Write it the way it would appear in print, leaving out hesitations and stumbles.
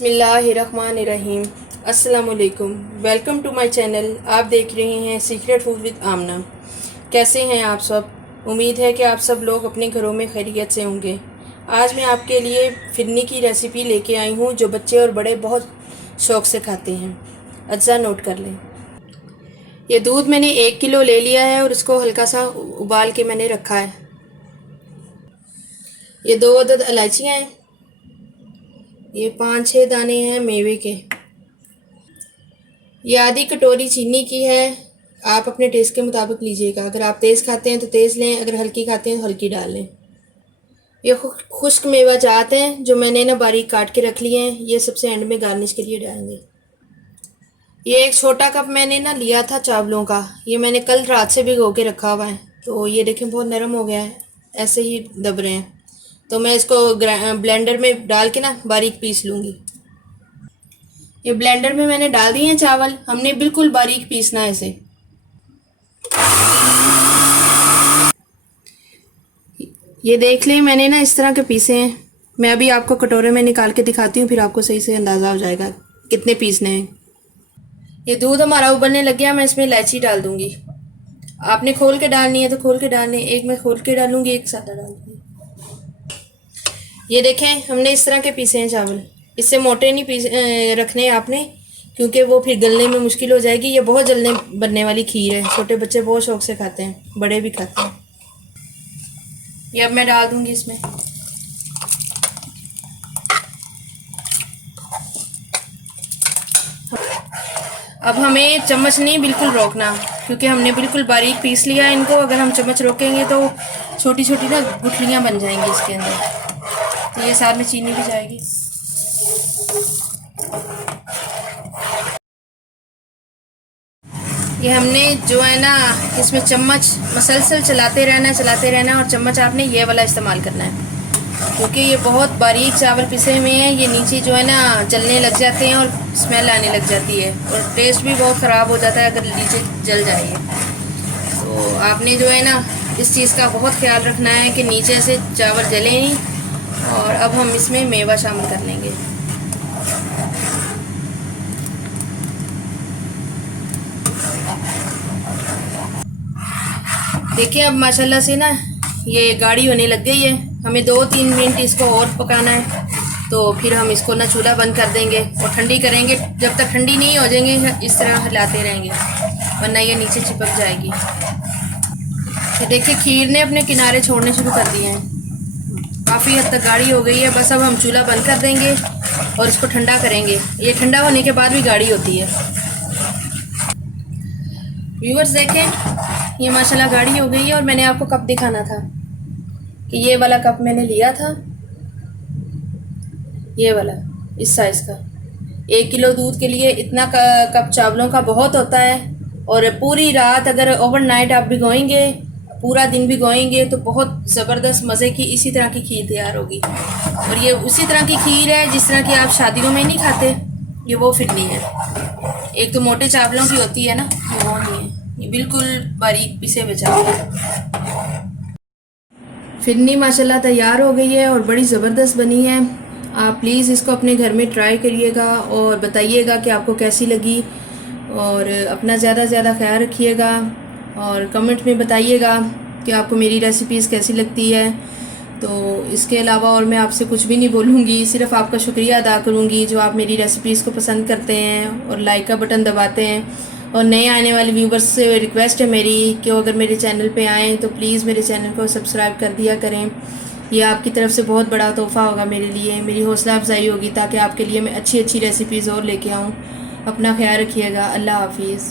बिस्मिल्लाहिर्रहमानिर्रहीम। अस्सलामुअलैकुम। Welcome to my channel. आप देख रहे हैं सीक्रेट फूड विद आमना। कैसे हैं आप सब? उम्मीद है कि आप सब लोग अपने घरों में खैरियत से होंगे। आज मैं आपके लिए फिरनी की रेसिपी लेके आई हूँ जो बच्चे और बड़े बहुत शौक़ से खाते हैं। अज्जा नोट कर लें। ये दूध मैंने 1 किलो ले लिया है और इसको हल्का सा उबाल के मैंने रखा है। ये 2 अदद इलायचियाँ हैं। ये 5-6 दाने हैं मेवे के। ये आधी कटोरी चीनी की है। आप अपने टेस्ट के मुताबिक लीजिएगा। अगर आप तेज़ खाते हैं तो तेज़ लें, अगर हल्की खाते हैं तो हल्की डाल लें। ये खुश्क मेवा जात हैं जो मैंने ना बारीक काट के रख लिए हैं। ये सबसे एंड में गार्निश के लिए डालेंगे। ये एक छोटा कप मैंने ना लिया था चावलों का। ये मैंने कल रात से भिगो के रखा हुआ है। तो ये देखें बहुत नरम हो गया है, ऐसे ही दब रहे हैं। तो मैं इसको ब्लेंडर में डाल के ना बारीक पीस लूँगी। ये ब्लेंडर में मैंने डाल दिए हैं चावल। हमने बिल्कुल बारीक पीसना है इसे। ये देख लें मैंने ना इस तरह के पीसे हैं। मैं अभी आपको कटोरे में निकाल के दिखाती हूँ, फिर आपको सही से अंदाज़ा हो जाएगा कितने पीसने हैं। ये दूध हमारा उबलने लग गया। मैं इसमें इलायची डाल दूँगी। आपने खोल के डालनी है तो खोल के डालनी है। एक मैं खोल के डालूँगी, एक सादा डालूँगी। ये देखें हमने इस तरह के पीसे हैं चावल। इससे मोटे नहीं रखने आपने, क्योंकि वो फिर गलने में मुश्किल हो जाएगी। ये बहुत जल्दी बनने वाली खीर है। छोटे बच्चे बहुत शौक से खाते हैं, बड़े भी खाते हैं। ये अब मैं डाल दूंगी इसमें। अब हमें चम्मच नहीं बिल्कुल रोकना, क्योंकि हमने बिल्कुल बारीक पीस लिया है इनको। अगर हम चम्मच रोकेंगे तो छोटी छोटी ना गुठलियाँ बन जाएंगी इसके अंदर। तो ये साथ में चीनी भी जाएगी। ये हमने जो है ना इसमें चम्मच मसलसल चलाते रहना और चम्मच आपने ये वाला इस्तेमाल करना है, क्योंकि ये बहुत बारीक चावल पिसे हुए हैं। ये नीचे जो है ना जलने लग जाते हैं और स्मेल आने लग जाती है और टेस्ट भी बहुत ख़राब हो जाता है अगर नीचे जल जाए। तो आपने जो है ना इस चीज़ का बहुत ख्याल रखना है कि नीचे से चावल जले नहीं। और अब हम इसमें मेवा शामिल कर लेंगे। देखिए अब माशाल्लाह से ना ये गाढ़ी होने लग गई है। हमें 2-3 मिनट इसको और पकाना है। तो फिर हम इसको ना चूल्हा बंद कर देंगे और ठंडी करेंगे। जब तक ठंडी नहीं हो जाएंगे इस तरह हिलाते रहेंगे, वरना ये नीचे चिपक जाएगी। तो देखिए खीर ने अपने किनारे छोड़ने शुरू कर दिए हैं। काफ़ी हद तक गाढ़ी हो गई है। बस अब हम चूल्हा बंद कर देंगे और इसको ठंडा करेंगे। ये ठंडा होने के बाद भी गाढ़ी होती है। व्यूअर्स देखें ये माशाल्लाह गाढ़ी हो गई है। और मैंने आपको कप दिखाना था कि ये वाला कप मैंने लिया था, ये वाला इस साइज़ का। 1 किलो दूध के लिए इतना कप चावलों का बहुत होता है। और पूरी रात अगर ओवरनाइट आप भिगोएंगे, पूरा दिन भिगोएंगे, तो बहुत ज़बरदस्त मज़े की इसी तरह की खीर तैयार होगी। और ये उसी तरह की खीर है जिस तरह की आप शादियों में नहीं खाते। ये वो फिरनी है। एक तो मोटे चावलों की होती है ना, ये वो नहीं है। ये बिल्कुल बारीक पिसे हुए चावल है। फिरनी माशाल्लाह तैयार हो गई है और बड़ी ज़बरदस्त बनी है। आप प्लीज़ इसको अपने घर में ट्राई करिएगा और बताइएगा कि आपको कैसी लगी। और अपना ज़्यादा से ज़्यादा ख्याल रखिएगा और कमेंट में बताइएगा कि आपको मेरी रेसिपीज़ कैसी लगती है। तो इसके अलावा और मैं आपसे कुछ भी नहीं बोलूँगी, सिर्फ़ आपका शुक्रिया अदा करूँगी जो आप मेरी रेसिपीज़ को पसंद करते हैं और लाइक का बटन दबाते हैं। और नए आने वाले व्यूवर्स से रिक्वेस्ट है मेरी कि अगर मेरे चैनल पे आएँ तो प्लीज़ मेरे चैनल को सब्सक्राइब कर दिया करें। ये आपकी तरफ से बहुत बड़ा तोहफ़ा होगा मेरे लिए, मेरी हौसला अफजाई होगी, ताकि आपके लिए मैं अच्छी अच्छी रेसिपीज़ और लेके आऊँ। अपना ख्याल रखिएगा। अल्लाह हाफिज़।